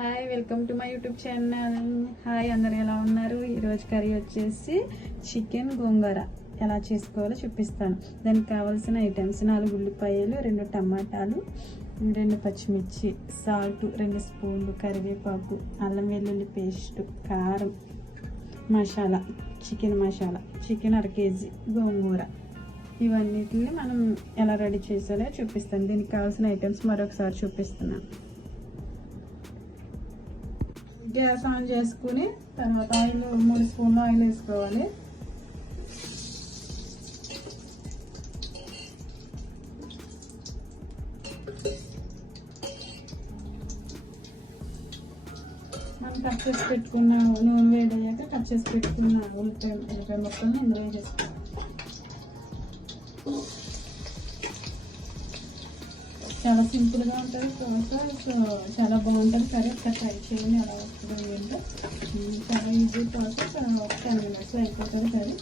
Hi welcome to my YouTube channel hi అందరు ఎలా ఉన్నారు? ఈరోజు కర్రీ వచ్చేసి చికెన్ గోంగూర. ఎలా చేసుకోవాలో చూపిస్తాను. దానికి కావాల్సిన ఐటమ్స్ నాలుగు ఉల్లిపాయలు రెండు టమాటాలు రెండు పచ్చిమిర్చి సాల్ట్ రెండు స్పూన్లు కరివేపాకు అల్లం వెల్లుల్లి పేస్ట్ కారం మసాలా చికెన్ మసాలా చికెన్ అర కేజీ గోంగూర. ఇవన్నిటిని మనం ఎలా రెడీ చేసాలో చూపిస్తాను. దీనికి కావాల్సిన ఐటమ్స్ మరొకసారి చూపిస్తున్నాను. గ్యాస్ ఆన్ చేసుకుని తర్వాత ఆయిల్ మూడు స్పూన్లు ఆయిల్ వేసుకోవాలి. మనం కట్ చేసి పెట్టుకున్న నూనె వేడి అయ్యాక కట్ చేసి పెట్టుకున్న ఉల్లిపాయ ఉల్లిపాయ ముక్కల్ని ఇందులో వేసేసుకోవాలి. చాలా సింపుల్గా ఉంటుంది. ప్రాసెస్ చాలా బాగుంటుంది. సరే ఒకసారి ట్రై చేయండి. ఎలా వస్తుందో ఏంటో. చాలా ఈజీ ప్రాసెస్ ఒక టెన్ మినిట్స్ అయిపోతుంది సరే.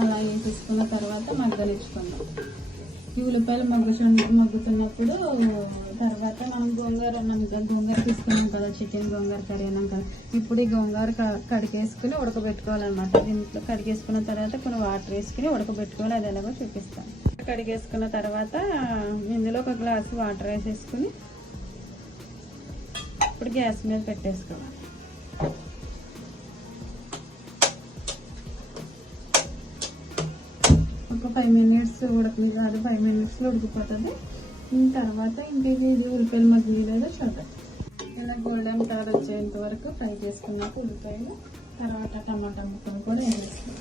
అలా వేసేసుకున్న తర్వాత మగ్గనిచ్చుకుందాం. ఈ ఉల్లిపాయలు మగ్గు మగ్గుతున్నప్పుడు తర్వాత మనం గోంగూర అన్నాం కదా గోంగూర తీసుకున్నాం కదా చికెన్ గోంగూర కర్రీ అన్నాం కదా. ఇప్పుడు ఈ గోంగూర కడిగేసుకుని ఉడకబెట్టుకోవాలన్నమాట. దీంట్లో కడిగేసుకున్న తర్వాత కొన్ని వాటర్ వేసుకుని ఉడకబెట్టుకోవాలి. అది ఎలాగో చూపిస్తాను కడిగేసుకున్న తర్వాత ఇందులో ఒక గ్లాస్ వాటర్ వేసేసుకుని ఇప్పుడు గ్యాస్ మీద పెట్టేసుకోవాలి. ఒక ఫైవ్ మినిట్స్ ఉడకలేదు కాదు ఫైవ్ మినిట్స్లో ఉడికిపోతుంది. తర్వాత ఇంకా ఇది ఉల్లిపాయలు మగ్గి లేదా చూద్దాం ఇలా గోల్డెన్ కలర్ వచ్చేంత వరకు ఫ్రై చేసుకున్నాక ఉల్లిపాయలు తర్వాత టమాటా ముక్కలు కూడా వేసేస్తాం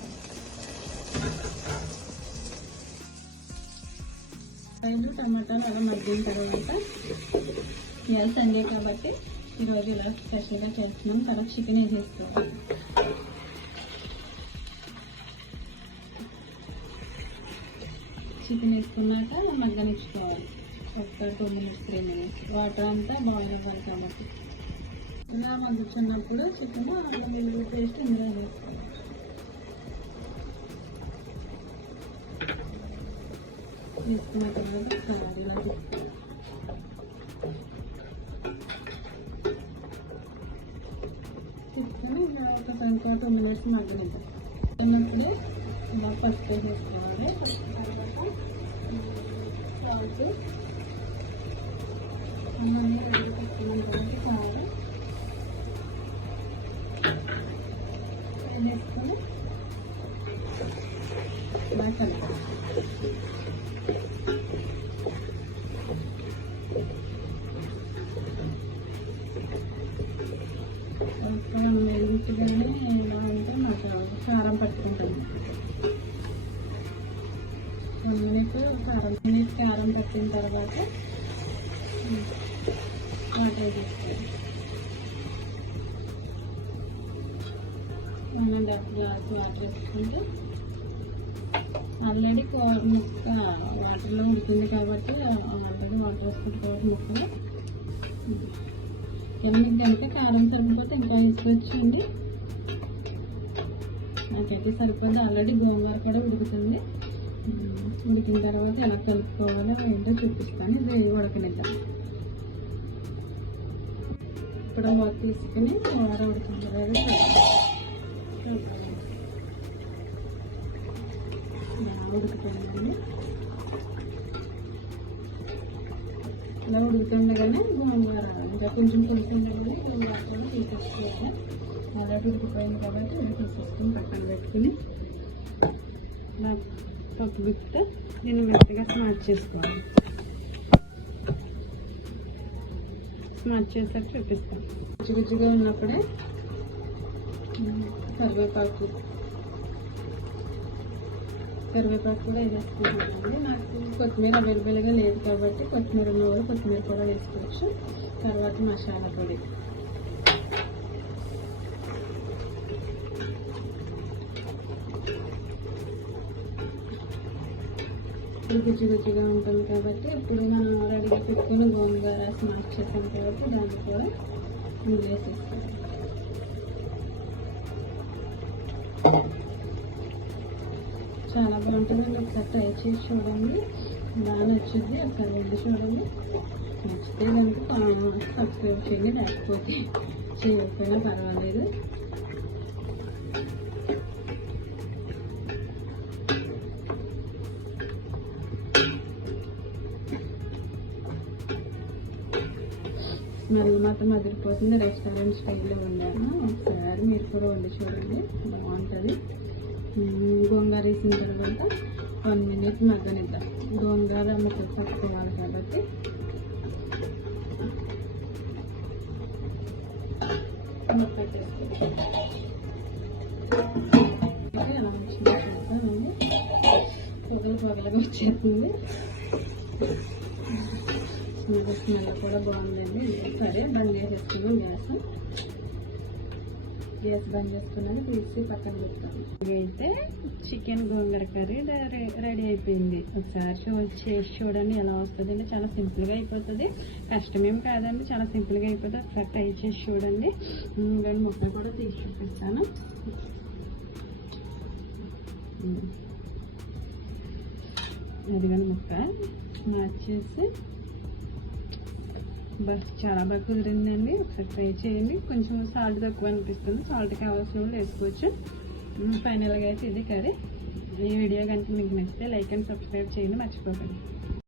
ఉల్లిపాయలు టమాటాలు అలా మగ్గిన తర్వాత ఇవాళ సండే కాబట్టి ఈరోజు ఇలా స్పెషల్గా చేస్తున్నాం. తర్వాత చికెన్ వేసేసుకోవాలి చికెన్ వేసుకున్నాక మగ్గనిచ్చుకోవాలి ఒక two minutes three minutes water అంతా బాయిల్ అవ్వాలి కాబట్టి. ఇలా మగ్గుచున్నప్పుడు చికెన్ అల్లం వెల్లుల్లి పేస్ట్ ఇందులో వేసుకోవాలి. వేసుకున్న తర్వాత కావాలి ఇలా తిప్పాలి. తిప్పుకొని ఇలా ఒక టూ మినిట్స్ మగ్గనిద్దాం అన్నప్పుడు ఇలా పసుపు వేసుకోవాలి తర్వాత సాల్ట్ అన్నీ వేసుకొని బాగా కలుపుకోవాలి మెరుగుతుగానే కారం పట్టుకుంటాను వన్ మినిట్ కారం మినిట్ కారం పట్టిన తర్వాత వాటర్ తీసుకోండి. One and half glass water వేసుకుంటే ఆల్రెడీ కూర ముక్క వాటర్లో ఉడుతుంది కాబట్టి ఆల్రెడీ వాటర్ వేసుకుంటే కూర ముక్కలు. ఎనిమిది కనుక కారం సరిపోతే ఇంకా వేసుకోవచ్చండి. నాకైతే సరిపోద్ది ఆల్రెడీ గోంగూర కూడా ఉడుకుతుంది. ఉడికిన తర్వాత ఎలా కలుపుకోవాలో ఏంటో చూపిస్తాను. ఇది ఉడకనిద్దాం. ఇప్పుడు మూత తీసుకుని కూర ఉడుకుతుంది కదా చూద్దాం. ఉడుకుతుందండి ఇలా ఉడుకుతుండగానే గోంగూర ఇంకా కొంచెం పులుసు ఉండగానే గోంగూర కూడా తీసేసుకోవాలి ఆల్రెడీ ఉడికిపోయింది కాబట్టి ఇది తీసేసుకుని పక్కన పెట్టుకుని ఇలా పప్పు విప్పితే దీన్ని మెత్తగా స్మాచ్ చేసుకోవాలి. స్మాచ్ చేసాక చూపిస్తాను. రుచి రుచిగా ఉన్నప్పుడే కరివేపాకు. కరివేపాకు కూడా వేసేసుకుంటామండి నాకు కొత్తిమీర అవైలబుల్గా లేదు కాబట్టి కొత్తిమీర ఉన్న వాళ్ళు కొత్తిమీర కూడా వేసుకోవచ్చు. తర్వాత మసాలా పొడి. రుచి రుచిగా ఉంటుంది కాబట్టి ఇప్పుడు మనం రెడీగా పెట్టుకుని గోంగూర స్మాష్ చేసాం కాబట్టి దాన్ని కూడా ఇందులో వేసేసుకోవాలి. చాలా బాగుంటుందండి ఒకసారి ట్రై చేసి చూడండి. బాగా నచ్చుద్ది ఒకసారి వెళ్ళి చూడండి. నచ్చితే కనుక సబ్స్క్రైబ్ చేయండి. లేకపోతే చేయకపోయినా పర్వాలేదు. స్మెల్ మాత్రం అదిరిపోతుంది. రెస్టారెంట్ స్టైల్లో వండాను ఒకసారి మీరు కూడా వండి చూడండి. బాగుంటుంది. గోంగూర వేసిన తర్వాత వన్ మినిట్ మగ్గనిద్దాం. గోంగూర ముక్కలు పట్టుకోవాలి కాబట్టి. పొగలు పొగలుగా వచ్చేస్తుంది స్మెల్ స్మెల్ కూడా బాగుందండి సరే బంద్ చేసేసుకున్నాం గ్యాస్ గ్యాస్ బంద్ చేసుకున్నాను తీసి పక్కన పెడతాను అయితే చికెన్ గోంగూర కర్రీ రెడీ అయిపోయింది. ఒకసారి చేసి చూడండి ఎలా వస్తుంది అంటే చాలా సింపుల్గా అయిపోతుంది. కష్టమేం కాదండి చాలా సింపుల్గా అయిపోతుంది. ఒకసారి ట్రై చేసి చూడండి. రెండు ముక్క కూడా తీసి చూపిస్తాను. ఉమ్. అదిగని ముక్క. మార్చేసి చాలా బాగా కుదిరిందండి ఒకసారి ట్రై చేయండి. కొంచెం సాల్ట్ తక్కువ అనిపిస్తుంది. సాల్ట్ కావాల్సిన వాళ్ళు వేసుకోవచ్చు. ఫైనల్గా అయితే ఇది కర్రీ. ఈ వీడియో కనుక మీకు నచ్చితే లైక్ అండ్ సబ్స్క్రైబ్ చేయండి. మర్చిపోకండి.